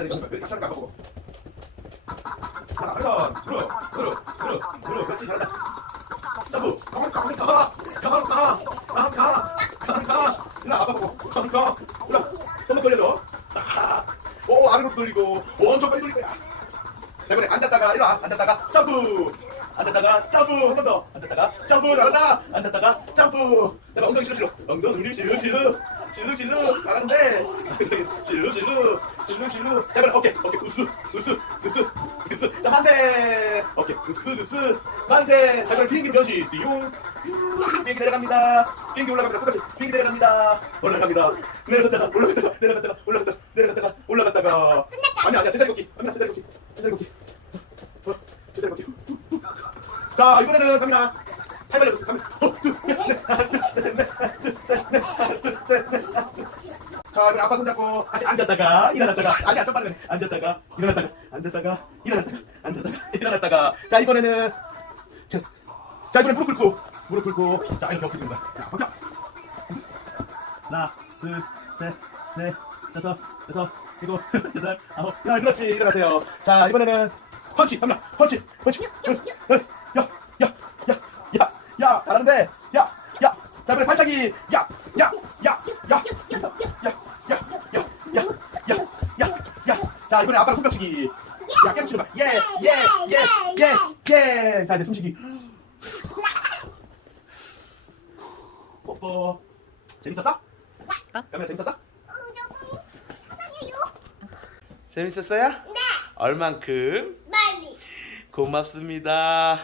자, 그래서 들어, 들어, 들어, 들어. 그렇지, 잘한다. 점프. 가만, 가만, 가. 가만, 가. 가만, 가. 가만, 가. 일로 아빠 보고. 가만, 가. 일로. 손목 돌려줘. 자, 오, 아래로 돌리고. 엄청 빨리 돌릴 거야. 자, 이번에 앉았다가 일로 와. 앉았다가 점프. 앉았다가 점프 한 번 더. 앉았다가 점프 잘한다. 앉았다가 점프. 자, 엉덩이 실루 실루. 실루 실루. 실루 실루. 실루 실루. 자, 이번에 어깨 어깨 우스 우스 우스 우스. 자, 만세. 어깨 우스 우스. 만세. 자, 이번에 비행기 변시. 띠용. 비행기 내려갑니다. 비행기 올라갑니다. 똑같이 비행기 내려갑니다. 올라갑니다. 내려갔다가 올라갔다가 내려갔다가 올라갔다가 내려갔다가 올라갔다가. 아니 아니야 제자리 걷기. 아니야 제자리 걷기. 제자리 걷기. 어, 제자리 걷기. 자 이번에는 갑니다. 팔발려 갑니다. 자 이번에 아빠 손잡고 다시 앉았다가 일어났다가 아니야 좀 빠르네 앉았다가 일어났다가 앉았다가 일어났다가 앉았다가 일어났다가. 자 이번에는 자, 자 이번에 무릎 꿇고 무릎 꿇고. 자 이렇게 엎드립니다 자 버텨 하나 둘 셋 넷 다섯 여섯 일곱 여덟 아홉. 야 그렇지 일어나세요. 자 이번에는 펀치 갑니다. 펀치 펀치. 야 야 야 야 야 잘하는데 야 야 자 이번에 발차기 야 자 이번에 아빠가 손뼉치기. 야 계속 치는 거야 예예예예예. 자 이제 숨쉬기. 뽀뽀. 재밌었어? 어? 까메라 재밌었어? 재밌었어요? 네. 얼만큼? 빨리. 고맙습니다.